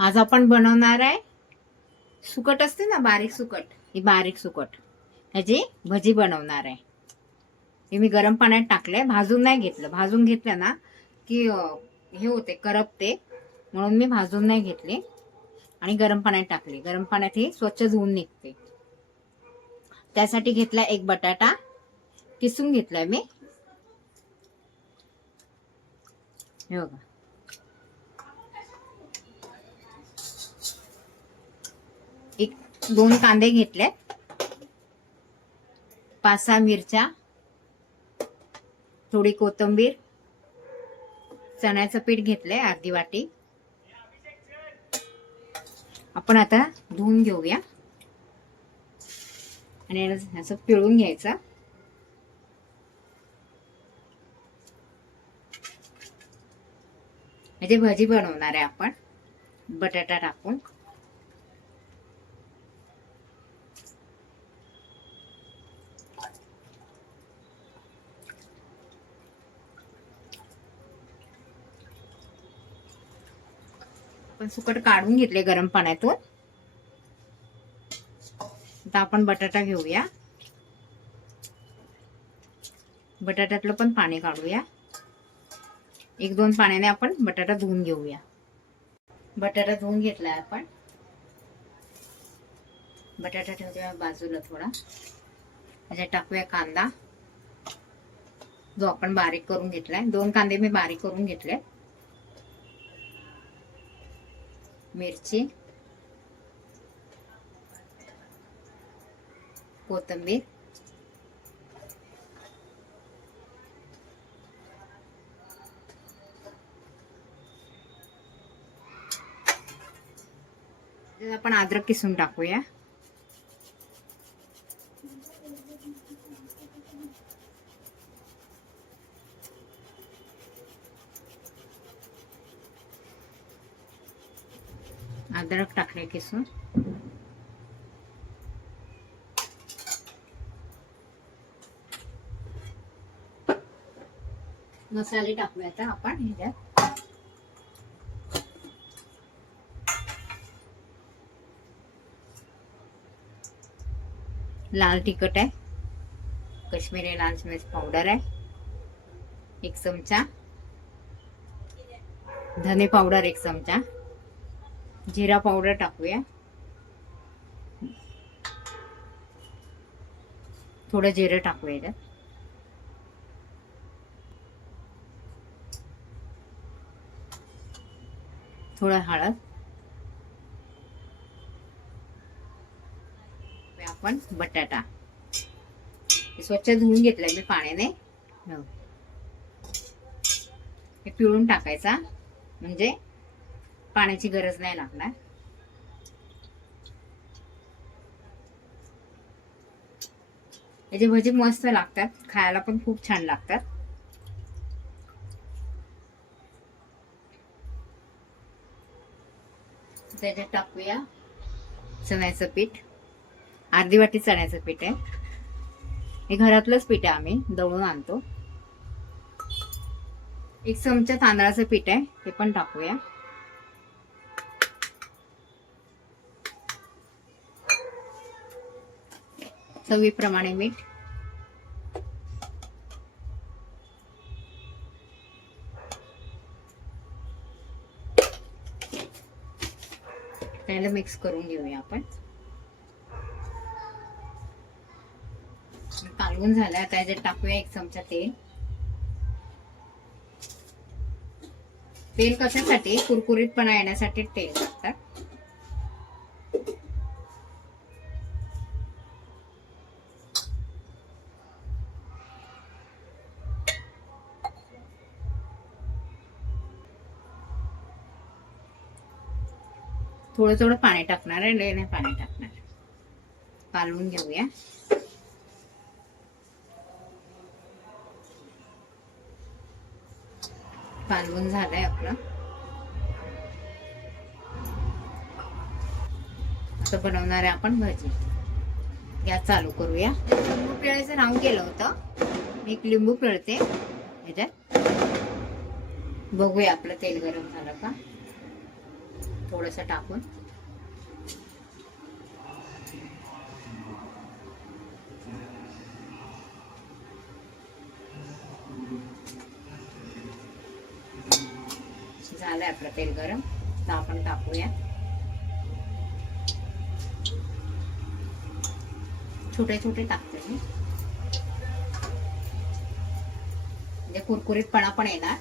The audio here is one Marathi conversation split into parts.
आज आपण बनवणार आहे सुकट असते ना बारीक सुकट. ही बारीक सुकट. ह्याची भजी बनवणार आहे. हे मी गरम पाण्यात टाकलंय. भाजून नाही घेतलं. भाजून घेतलं ना की हे होते करपते. म्हणून मी भाजून नाही घेतले. आणि गरम पाण्यात टाकले. गरम पाण्यात हे स्वच्छ धुवून निघते. त्यासाठी घेतला एक बटाटा. किसून घेतलाय मी. हे बघा एक दोन कांदे घेतले पाच सहा मिरच्या. थोडी कोथिंबीर. चण्याचं पीठ घेतलंय अर्धी वाटी. आपण आता धुवून घेऊया. आणि असं पिळून घ्यायचं. म्हणजे भजी बनवणार आहे आपण. बटाटा टाकून. आपण सुकट काढून घेतले गरम पाण्यातून. आता आपण बटाटा घेऊया. बटाट्यातलं पण पाणी काढूया. एक दोन पाण्याने आपण बटाटा धुवून घेऊया. बटाटा धुवून घेतलाय आपण. बटाटा ठेवूया बाजूला थोडा. त्याच्यात टाकूया कांदा. जो आपण बारीक करून घेतलाय. दोन कांदे मी बारीक करून घेतले. मिरची कोथिंबीर आपण अद्रक किसून टाकूया. अद्रक टाकले किसून. मसाले टाकूया आता आपण ह्याच्यात लाल तिखट आहे. कश्मीरी लाल मिर्च पावडर आहे. एक चमचा. धने पावडर एक चमचा. जिरा पावडर टाकूया. थोडं जिरं टाकूया त्यात थोडं हळद. आपण बटाटा. स्वच्छ धुवून घेतलंय मी पाण्याने. हो. हे पिळून टाकायचा. म्हणजे पाण्याची गरज नाही लागणार. याचे भजी मस्त लागतात. खायला पण खूप छान लागतात. त्याच्यात टाकूया चण्याचं पीठ. अर्धी वाटी चण्याचं पीठ आहे. हे घरातलंच पीठ आहे आम्ही दळून आणतो. एक चमचा तांदळाचं पीठ आहे ते पण टाकूया. चवीप्रमाणे मीठ. त्याला मिक्स करून घेऊया आपण. कालवून झालं आता याच्यात टाकूया एक चमचा तेल. तेल कशासाठी? कुरकुरीतपणा येण्यासाठी तेल. थोडं थोडं पाणी टाकणार आहे लय नाही पाणी टाकणार. कालवून घेऊया. कालवून झालंय आपलं. आता बनवणार आहे आपण भजी. गॅस चालू करूया. लिंबू पिळायचं नाव केलं होतं. मी एक लिंबू पिळते. ह्याच्यात. बघूया आपलं तेल गरम झालं का. थोडंसं टाकून. झालं आपलं तेल गरम. तर आपण टाकूया. छोटे छोटे टाकते मी. म्हणजे कुरकुरीतपणा पण येणार.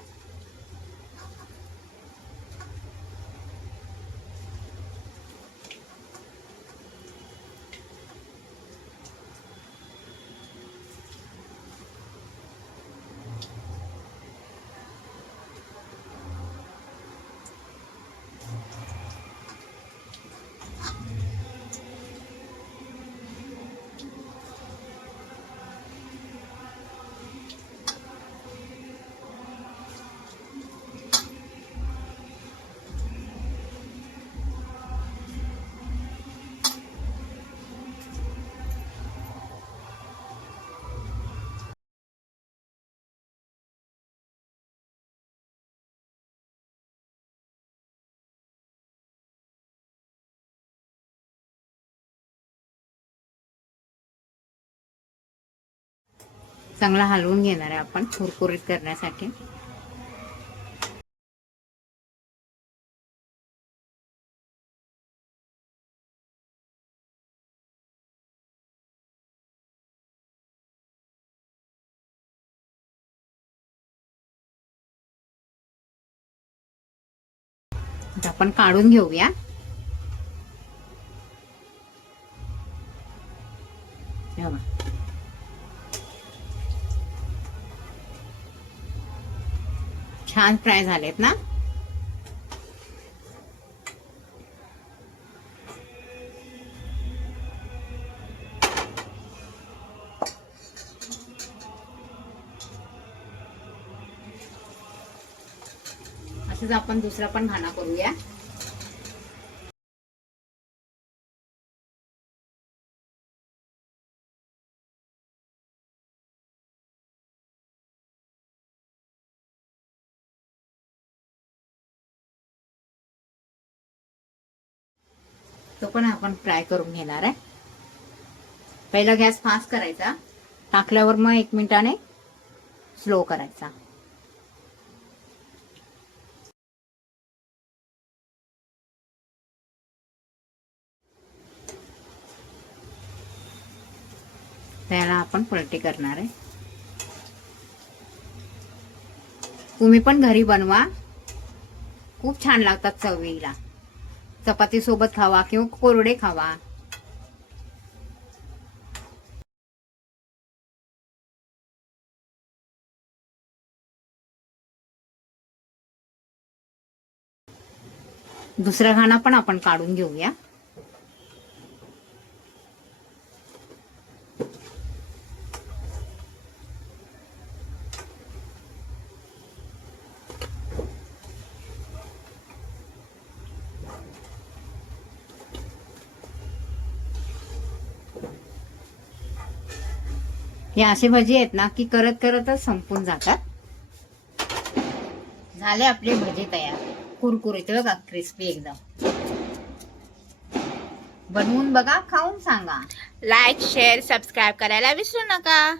चांगला हलवून घेणार आहे आपण कुरकुरीत करण्यासाठी. आपण काढून घेऊया. छान फ्राय झालेत ना? असंच आपण दुसरा पण घाणा करूया. तो पण आपण फ्राय करून घेणार आहे. पहिला गॅस फास्ट करायचा. टाकल्यावर मग एक मिनिटाने स्लो करायचा. त्याला आपण पलटी करणार आहे. तुम्ही पण घरी बनवा. खूप छान लागतात चवीला. चपाती सोबत खावा किंवा कोरडे खावा. दुसरा घाणा पण आपण काढून घेऊया. हे असे भजी आहेत ना की करत करतच संपून जातात. झाले आपले भजी तयार. कुरकुरीत बघा क्रिस्पी एकदम. बनवून बघा खाऊन सांगा. लाईक शेअर सबस्क्राईब करायला विसरू नका.